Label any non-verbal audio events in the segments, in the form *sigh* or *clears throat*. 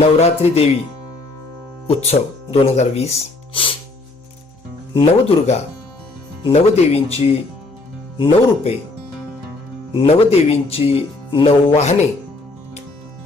नवरात्री देवी उत्सव दोन हजार वीस. नवदुर्गा नवदेवींची नऊ रूपे नवदेवींची नऊ वाहने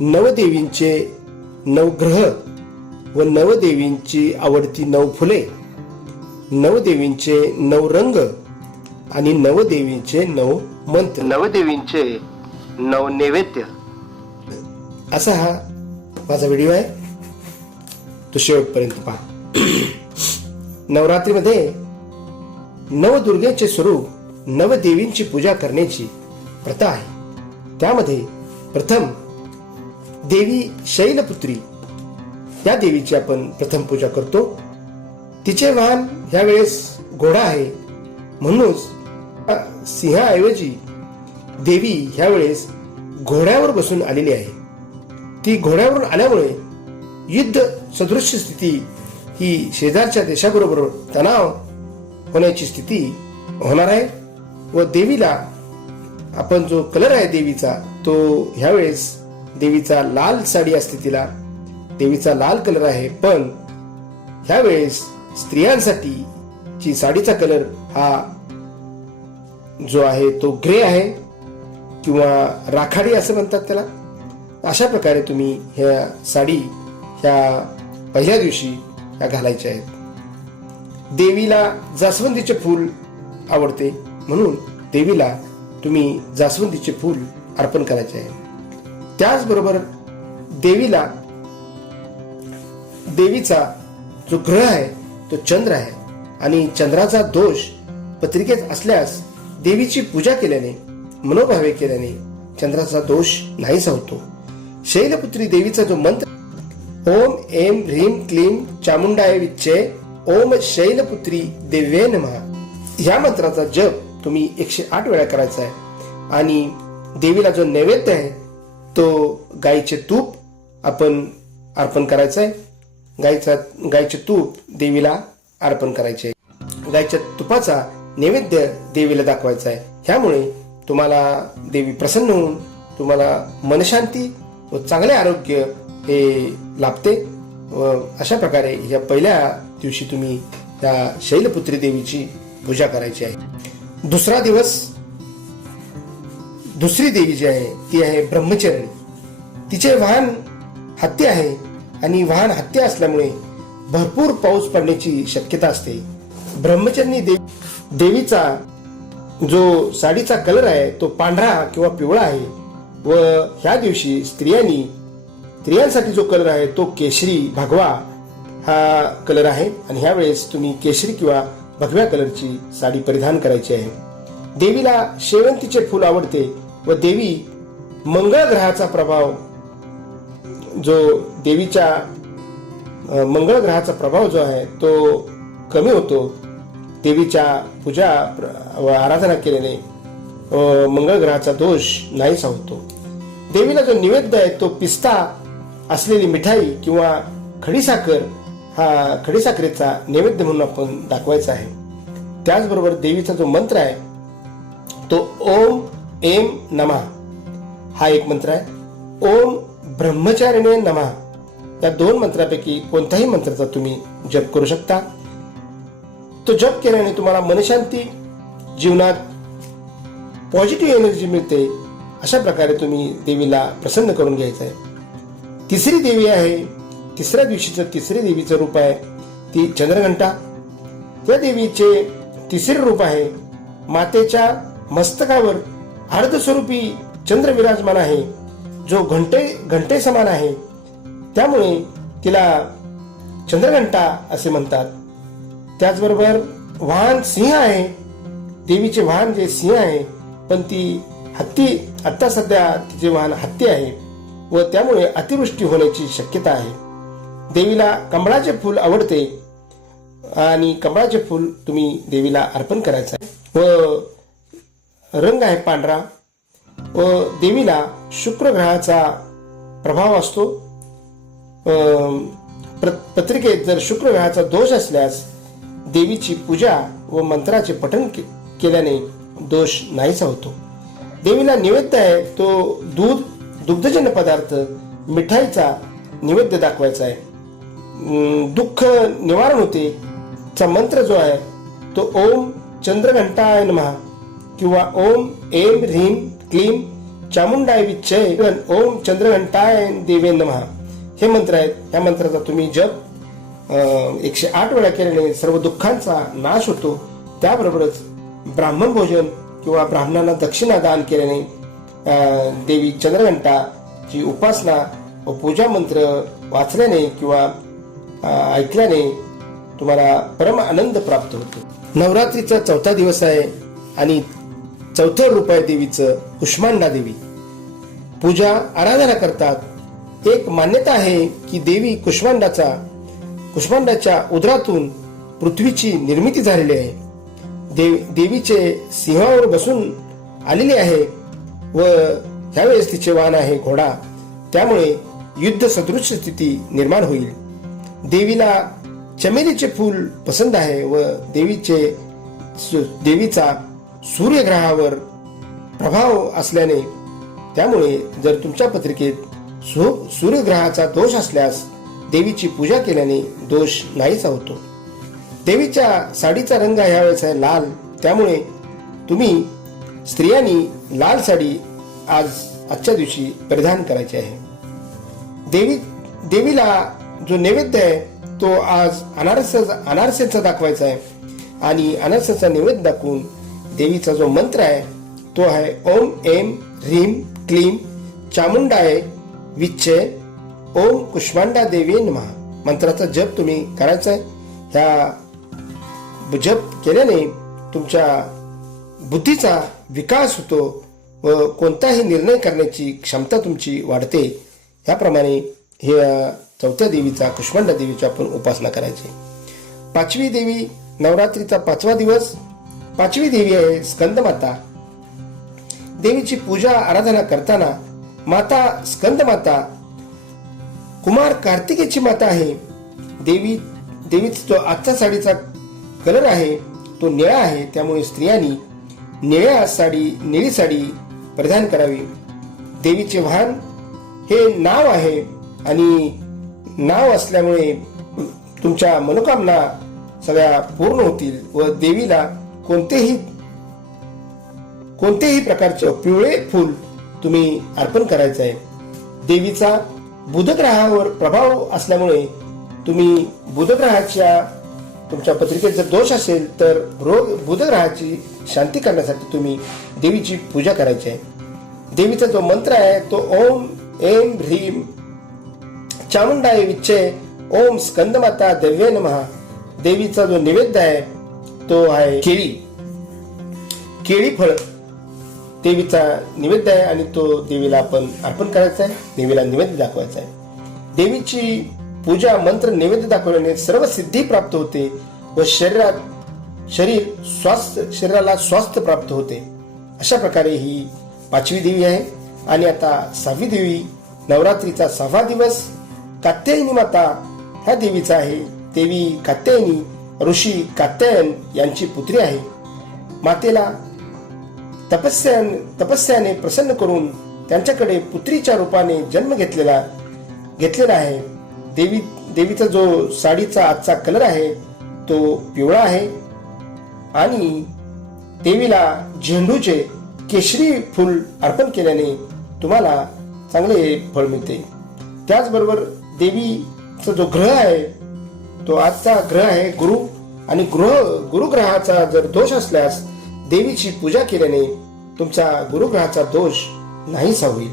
नवदेवींचे नवग्रह व नवदेवींची आवडती नऊ फुले नवदेवींचे नऊ रंग आणि नवदेवींचे नऊ मंत्र नवदेवींचे नऊ नैवेद्य असा हा माझा व्हिडिओ आहे. तो शेवटपर्यंत पहा. *clears throat* नवरात्रीमध्ये नवदुर्गेचे स्वरूप नवदेवींची पूजा करण्याची प्रथा आहे. त्यामध्ये प्रथम देवी शैलपुत्री या देवीची आपण प्रथम पूजा करतो. तिचे वाहन ह्यावेळेस घोडा आहे. म्हणूनच सिंहाऐवजी देवी ह्यावेळेस घोड्यावर बसून आलेली आहे. ती घोड्यावरून आल्यामुळे युद्ध सदृश स्थिती ही शेजारच्या देशाबरोबर तणाव होण्याची स्थिती होणार आहे व देवीला आपण जो कलर आहे देवीचा तो ह्यावेळेस देवीचा लाल साडी असते तिला देवीचा लाल कलर आहे. पण ह्यावेळेस स्त्रियांसाठी ची साडीचा कलर हा जो आहे तो ग्रे आहे किंवा राखाडी असं म्हणतात त्याला. अशा प्रकारे तुम्ही ह्या साडी ह्या पहिल्या दिवशी ह्या घालायच्या आहेत. देवीला जास्वंदीचे फूल आवडते म्हणून देवीला तुम्ही जास्वंदीचे फूल अर्पण करायचे आहे. त्याचबरोबर देवीला देवीचा जो ग्रह आहे तो चंद्र आहे आणि चंद्राचा दोष पत्रिकेत असल्यास देवीची पूजा केल्याने मनोभावे केल्याने चंद्राचा दोष नाहीसा होतो. शैलपुत्री देवीचा जो मंत्र ओम एम ह्रीम क्लीम चामुंडाय विच्छे ओम शैलपुत्री देव्ये नमहा ह्या मंत्राचा जप तुम्ही एकशे आठ वेळा करायचा आहे. आणि देवीला जो नैवेद्य आहे तो गाईचे तूप आपण अर्पण करायचं आहे. गाईचा गाईचे तूप देवीला अर्पण करायचे आहे. गाईच्या तुपाचा नैवेद्य देवीला दाखवायचा आहे. ह्यामुळे तुम्हाला देवी प्रसन्न होऊन तुम्हाला मनशांती व चांगले आरोग्य हे लाभते. व अशा प्रकारे या पहिल्या दिवशी तुम्ही त्या शैलपुत्री देवीची पूजा करायची आहे. दुसरा दिवस दुसरी देवी जी आहे ती आहे ब्रह्मचरणी. तिचे वाहन हत्ती आहे आणि वाहन हत्ती असल्यामुळे भरपूर पाऊस पडण्याची शक्यता असते. ब्रह्मचरणी देवी देवीचा जो साडीचा कलर आहे तो पांढरा किंवा पिवळा आहे. व ह्या दिवशी स्त्रियांनी स्त्रियांसाठी जो कलर आहे तो केशरी भगवा हा कलर आहे. आणि ह्यावेळेस तुम्ही केशरी किंवा भगव्या कलरची साडी परिधान करायची आहे. देवीला शेवंतीचे फूल आवडते व देवी मंगळ ग्रहाचा प्रभाव जो देवीच्या मंगळ ग्रहाचा प्रभाव जो आहे तो कमी होतो. देवीच्या पूजा व आराधना केल्याने मंगळ ग्रहाचा दोष नाहीसा होतो. देवीला जो निवेद्य आहे तो पिस्ता असलेली मिठाई किंवा खडीसाखर हा खडीसाखरेचा नैवेद्य म्हणून आपण दाखवायचा आहे. त्याचबरोबर देवीचा जो मंत्र आहे तो ओम एम नमा. हा एक मंत्र आहे. ओम ब्रह्मचारिणे नमा. या दोन मंत्रापैकी कोणत्याही मंत्राचा तुम्ही जप करू शकता. तो जप केल्याने तुम्हाला मनशांती जीवनात पॉझिटिव्ह एनर्जी मिळते. अशा प्रकारे तुम्ही देवीला प्रसन्न करून घ्यायचं आहे. तिसरी देवी आहे. तिसऱ्या दिवशीचं तिसरी देवीचं रूप आहे. ती चंद्रघंटा. त्या देवीचे तिसरे रूप आहे. मातेच्या मस्तकावर अर्धस्वरूपी चंद्र विराजमान आहे. जो घंटे घंटे समान आहे. त्यामुळे तिला चंद्रघंटा असे म्हणतात. त्याचबरोबर वाहन सिंह आहे. देवीचे वाहन जे सिंह आहे पण ती हत्ती आत्ता सध्या तिचे वाहन हत्ती आहे व त्यामुळे अतिवृष्टी होण्याची शक्यता आहे. देवीला कमळाचे फूल आवडते आणि कमळाचे फूल तुम्ही देवीला अर्पण करायचं आहे. व रंग आहे पांढरा व देवीला शुक्र ग्रहाचा प्रभाव असतो. प्र- पत्रिकेत जर शुक्र ग्रहाचा दोष असल्यास देवीची पूजा व मंत्राचे पठण के- केल्याने दोष नाहीसा होतो. देवीला नैवेद्य आहे तो दूध दुग्धजन्य पदार्थ मिठाईचा नैवेद्य दाखवायचा आहे. दुःख निवारण होते चा मंत्र जो आहे तो ओम चंद्रघंटाय महा किंवा ओम एम ह्रीम क्लीम चामुंडाय विच्छय ओम चंद्रघंटाय देवे महा हे मंत्र आहेत. ह्या मंत्राचा तुम्ही जप एकशे आठ वेळा केल्याने सर्व दुःखांचा नाश होतो. त्याबरोबरच ब्राह्मण भोजन किंवा ब्राह्मणांना दक्षिणा दान केल्याने देवी चंद्रघंटाची उपासना व पूजा मंत्र वाचल्याने किंवा ऐकल्याने तुम्हाला परम आनंद प्राप्त होतो. नवरात्रीचा चौथा दिवस आहे आणि चौथं रूप आहे देवीचं कुष्मांडा देवी. पूजा आराधना करतात. एक मान्यता आहे की देवी कुष्मांडाचा कुष्मांडाच्या उदरातून पृथ्वीची निर्मिती झालेली आहे. देव देवीचे सिंहावर बसून आलेली आहे व ह्यावेळेस तिचे वाहन आहे घोडा. त्यामुळे युद्ध सदृश स्थिती निर्माण होईल. देवीला चमेलीचे फूल पसंत आहे व देवीचे देवीचा सूर्यग्रहावर प्रभाव असल्याने त्यामुळे जर तुमच्या पत्रिकेत सु सूर्यग्रहाचा दोष असल्यास देवीची पूजा केल्याने दोष नाहीसा होतो. देवीच्या साडीचा रंग ह्यावेळेस आहे लाल. त्यामुळे तुम्ही स्त्रियांनी लाल साडी आज आजच्या दिवशी परिधान करायची आहे. देवी देवीला जो नैवेद्य आहे तो आज अनारस अनारसेचा दाखवायचा आहे. आणि अनारसाचा नैवेद्य दाखवून देवीचा जो मंत्र आहे तो आहे ओम एम ह्रीम क्लीम चामुंडाय विच्छे ओम कुष्मांडा देवी महा मंत्राचा जप तुम्ही करायचा आहे. ह्या जप केल्याने तुमच्या बुद्धीचा विकास होतो व कोणताही निर्णय करण्याची क्षमता तुमची वाढते. ह्याप्रमाणे हे चौथ्या देवीचा कुष्मांडा देवीची आपण उपासना करायची. पाचवी देवी नवरात्रीचा पाचवा दिवस. पाचवी देवी आहे स्कंदमाता. देवीची पूजा आराधना करताना माता स्कंदमाता कुमार कार्तिकेची माता आहे. देवी देवीचा जो आजचा साडीचा कलर आहे तो निळा आहे त्यामुळे स्त्रियांनी निळ्या साडी निळी साडी परिधान करावी. देवीचे वाहन हे नाव आहे आणि नाव असल्यामुळे तुमच्या मनोकामना सगळ्या पूर्ण होतील व देवीला कोणतेही कोणतेही प्रकारचे पिवळे फूल तुम्ही अर्पण करायचं आहे. देवीचा बुधग्रहावर प्रभाव असल्यामुळे तुम्ही बुधग्रहाच्या तुमच्या पत्रिकेत जर दोष असेल तर रोग बुधग्रहाची शांती करण्यासाठी तुम्ही देवीची पूजा करायची आहे. देवीचा जो मंत्र आहे तो ओम एम ह्रीम चामुंडाय विच्छे ओम स्कंदमाता दिव्य नमहा देवीचा जो निवेद्य आहे तो आहे केळी. केळी फळ. देवीचा निवेद्य आहे आणि तो देवीला आपण अर्पण करायचा आहे देवीला निवेद्य दाखवायचा आहे. देवीची पूजा मंत्र नैवेद्य दाखवल्याने सर्व सिद्धी प्राप्त होते व शरीरात शरीर स्वास्थ्य शरीराला स्वास्थ्य प्राप्त होते. अशा प्रकारे ही पाचवी देवी आहे. आणि आता सहावी देवी नवरात्रीचा सहावा दिवस कात्यायनी माता ह्या देवीचा आहे. देवी कात्यायनी ऋषी कात्यायन यांची पुत्री आहे. मातेला तपस्या तपस्याने प्रसन्न करून त्यांच्याकडे पुत्रीच्या रूपाने जन्म घेतलेला घेतलेला आहे. देवी देवीचा जो साडीचा आजचा कलर आहे तो पिवळा आहे. आणि देवीला झेंडूचे केशरी फूल अर्पण केल्याने तुम्हाला चांगले फळ मिळते. त्याचबरोबर देवीचा जो ग्रह आहे तो आजचा ग्रह आहे गुरु. आणि गृह गुरुग्रहाचा जर दोष असल्यास देवीची पूजा केल्याने तुमचा गुरुग्रहाचा दोष नाहीसा होईल.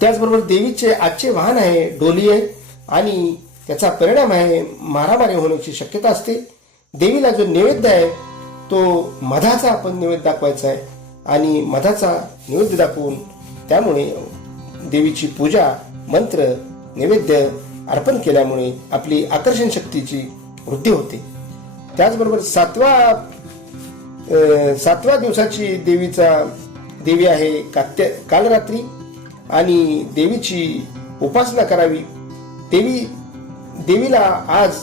त्याचबरोबर देवीचे आजचे वाहन आहे डोली आहे आणि त्याचा परिणाम आहे मारामारी होण्याची शक्यता असते. देवीला जो नैवेद्य आहे तो मधाचा आपण नैवेद्य दाखवायचा आहे आणि मधाचा नैवेद्य दाखवून त्यामुळे देवीची पूजा मंत्र नैवेद्य अर्पण केल्यामुळे आपली आकर्षण शक्तीची वृद्धी होते. त्याचबरोबर सातवा सातव्या दिवसाची देवीचा देवी आहे कात्य कालरात्री. आणि देवीची उपासना करावी. देवी देवीला आज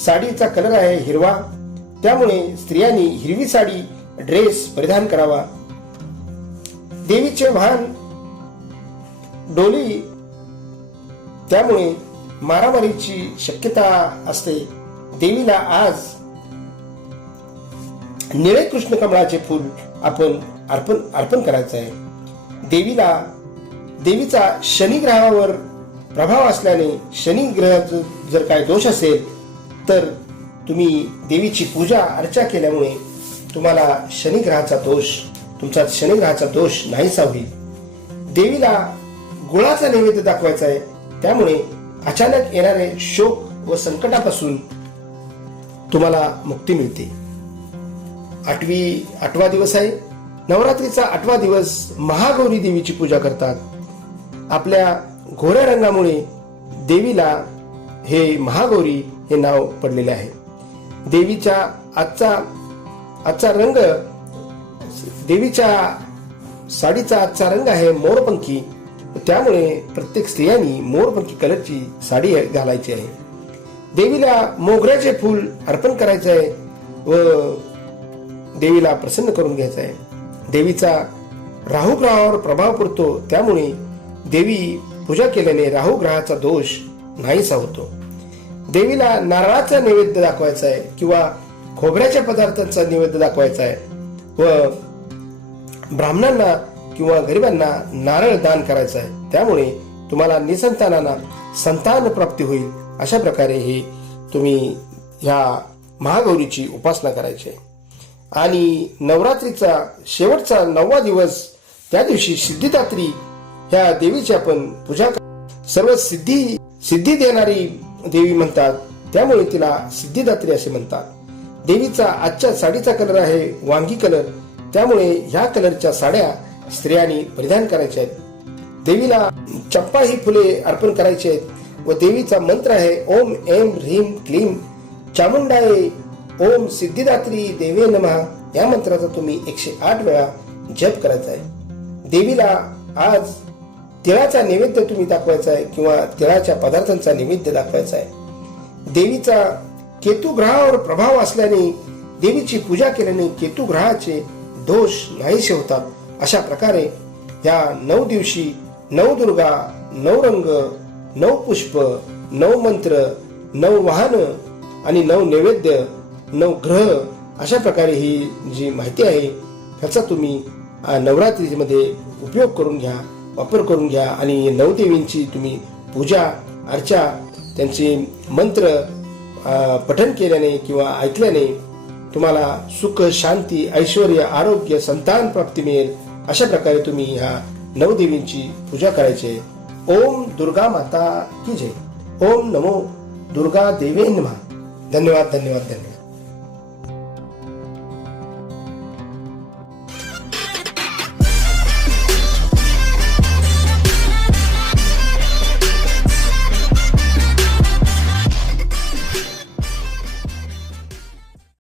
साडीचा कलर आहे हिरवा. त्यामुळे स्त्रियांनी हिरवी साडी ड्रेस परिधान करावा. देवीचे वाहन डोली त्यामुळे मारामारीची शक्यता असते. देवीला आज निळे कृष्ण कमळाचे फूल आपण अर्पण अर्पण करायचं आहे देवीला देवीचा शनी ग्रहावर प्रभाव असल्याने शनी ग्रहाचं जर काय दोष असेल तर तुम्ही देवीची पूजा अर्चा केल्यामुळे तुम्हाला शनी ग्रहाचा दोष तुमचा शनी ग्रहाचा दोष नाहीसा होईल. देवीला गुळाचा नैवेद्य दाखवायचा आहे. त्यामुळे अचानक येणारे शोक व संकटापासून तुम्हाला मुक्ती मिळते. आठवी आठवा दिवस आहे. नवरात्रीचा आठवा दिवस महागौरी देवीची पूजा करतात. आपल्या गोऱ्या रंगामुळे देवीला हे महागौरी हे नाव पडलेले आहे. देवीच्या आजचा आजचा रंग देवीच्या साडीचा आजचा रंग आहे मोरपंखी. त्यामुळे प्रत्येक स्त्रियांनी मोरपंखी कलरची साडी घालायची आहे. देवीला मोगऱ्याचे फूल अर्पण करायचे आहे व देवीला प्रसन्न करून घ्यायचं आहे. देवीचा राहू ग्रहावर प्रभाव पडतो त्यामुळे देवी पूजा केल्याने राहू ग्रहाचा दोष नाहीसा होतो. देवीला नारळाचा नैवेद्य दाखवायचा आहे किंवा खोबऱ्याच्या पदार्थांचा नैवेद्य दाखवायचा आहे व ब्राह्मणांना किंवा गरिबांना नारळ दान करायचं आहे. त्यामुळे तुम्हाला निसंतानांना संतान प्राप्ती होईल अशा प्रकारे हे तुम्ही ह्या महागौरीची उपासना करायची आहे. आणि नवरात्रीचा शेवटचा नववा दिवस त्या दिवशी सिद्धिदात्री ह्या देवीची आपण पूजा कर- सर्व सिद्धी सिद्धी देणारी देवी म्हणतात. त्यामुळे तिला सिद्धिदात्री असे म्हणतात. देवीचा आजच्या साडीचा कलर आहे वांगी कलर. त्यामुळे ह्या कलरच्या साड्या स्त्रियांनी परिधान करायच्या आहेत. देवीला चप्पा ही फुले अर्पण करायची आहेत व देवीचा मंत्र आहे ओम एम ह्रीम क्लीम चामुंडाये ओम सिद्धिदात्री देवे नमः. या मंत्राचा तुम्ही एकशे आठ वेळा जप करायचा आहे. देवीला आज तिळाचा नैवेद्य तुम्ही दाखवायचा आहे किंवा तिळाच्या पदार्थांचा नैवेद्य दाखवायचा आहे. देवीचा केतू ग्रहावर प्रभाव असल्याने देवीची पूजा केल्याने केतू ग्रहाचे दोष नाहीसे होतात. अशा प्रकारे या नऊ दिवशी नऊ दुर्गा नऊ रंग नऊ पुष्प नऊ मंत्र नऊ वाहन आणि नऊ नैवेद्य नऊ ग्रह अशा प्रकारे ही जी माहिती आहे ह्याचा तुम्ही नवरात्रीमध्ये उपयोग करून घ्या. वापर करून घ्या आणि नवदेवींची तुम्ही पूजा अर्चा त्यांचे मंत्र पठन केल्याने किंवा ऐकल्याने तुम्हाला सुख शांती ऐश्वर आरोग्य संतान प्राप्ती मिळेल. अशा प्रकारे तुम्ही ह्या नवदेवींची पूजा करायची. ओम दुर्गा माता की जय. ओम नमो दुर्गा देवे धन्यवाद धन्यवाद धन्यवाद.